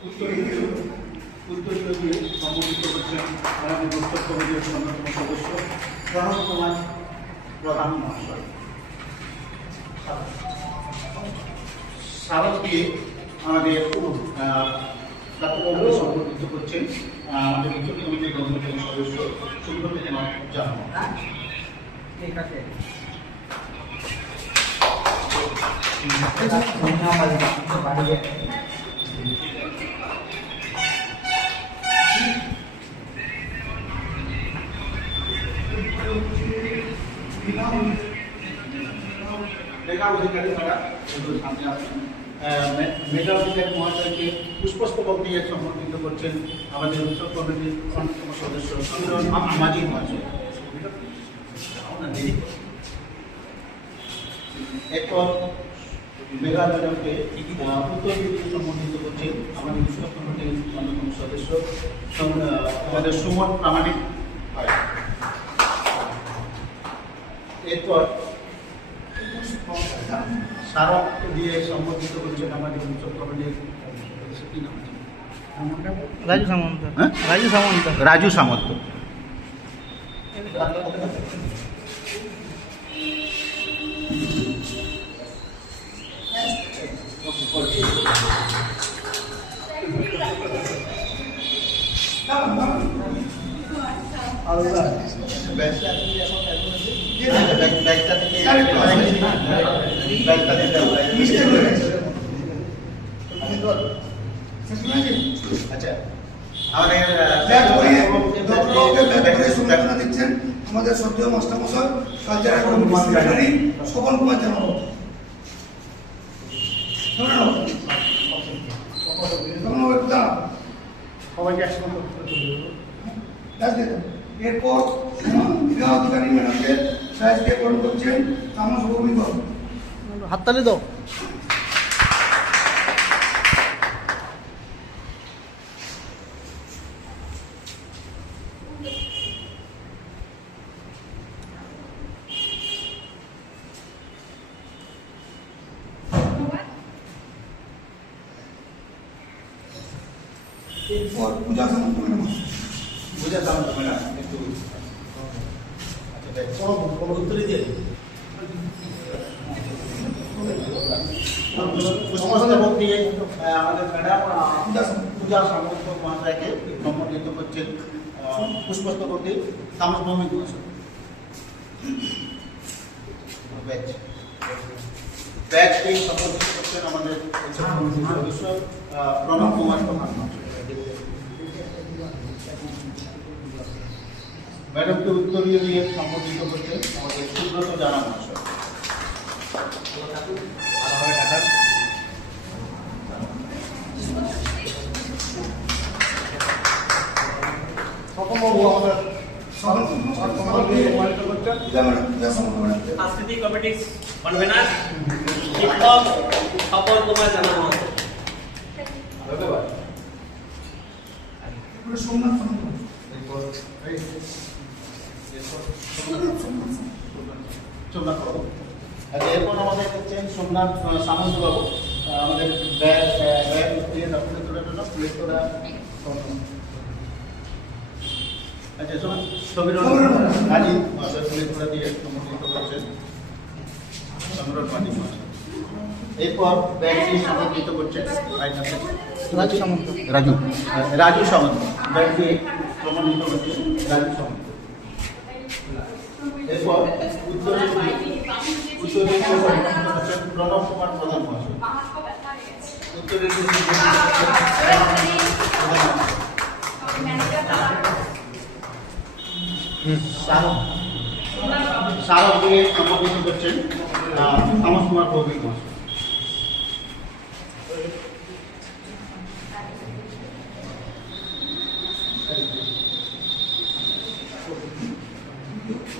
উত্তরীয় উত্তরীয় দিয়ে সম্বোধিত করছেন আমাদের উত্তর কমিটির অন্যতম সদস্য প্রণব কুমার প্রধান মহাশয় স্মারক আমাদের ডাক্তারবাবুকে সম্বোধিত করছেন আমাদের উত্তর কমিটির অন্যতম সদস্য সুব্রত কুমার ঠিক আছে মেঘা অধিকারী তারা মহাশয়কে পুষ্পস্তবক দিয়ে সম্বোধিত করছেন আমাদের উৎসব কমিটির অন্যতম সদস্য মাঝি মহাশয় এরপর মেঘা ম্যাডামকে উত্তর দিকে সম্বোধিত করছেন আমাদের উৎসব কমিটির অন্যতম সদস্য আমাদের সুমন প্রামাণিক এরপর স্মারক দিয়ে সম্বোধিত করছেন আমাদের উৎসব কমিটির সদস্য, কি নাম আছে? রাজু সামন্ত হ্যাঁ? রাজু সামন্ত রাজু সামন্ত ব্যাগটা থেকে ব্যাগটা আচ্ছা দিচ্ছেন আমাদের সদ্য মাস্টারমশাই cultural committee secretary Swapan Kumar জানাব। সবাইকে একসঙ্গে। এরপর বিবাহ অধিকারী ম্যাডামকে সাইজ দিয়ে গ্রহণ করছেন তামাস ভৌমিকর হাততালি দাও এরপর পূজা সামন্ত বুঝে দাম তো মেলা একটু আচ্ছা দেখ কোনো কোনো উত্তরই দিয়ে পুষ্পস্তবক দিয়ে আহ, আমাদের ম্যাডাম পূজা সামন্ত মহাশয়কে দিয়ে দিয়ে প্রণব কুমার মহাশয় ম্যাডামকে উত্তরীয় দিয়ে সম্বোধিত করছেন আমাদের সুব্রত জানা মহাশয় সাংস্কৃতিক কমিটির কনভেনার শিক্ষক স্বপন কুমার জানা মহাশয় ধন্যবাদ এরপরে সোমনাথ সামন্ত সোমনাথ বাবু আচ্ছা এরপর আমাদের হচ্ছেন সোমনাথ সামন্ত বাবু আমাদের দিয়ে ডকুমেন্ট তোলার জন্য প্লেট করা আচ্ছা করা দিয়ে করছেন সমীরণ হাজি এরপর সম্মানিত করছেন রাজু? সামন্ত। রাজু রাজু সামন্ত। ব্যাগ দিয়ে সম্মানিত করছেন রাজু সামন্ত। এরপর উত্তরে উত্তরে প্রণব কুমার প্রধান মহাশয় উত্তরে স্মারক দিয়ে সম্বোধিত করছেন তামস কুমার ভৌমিক মহাশয় সবাই একটা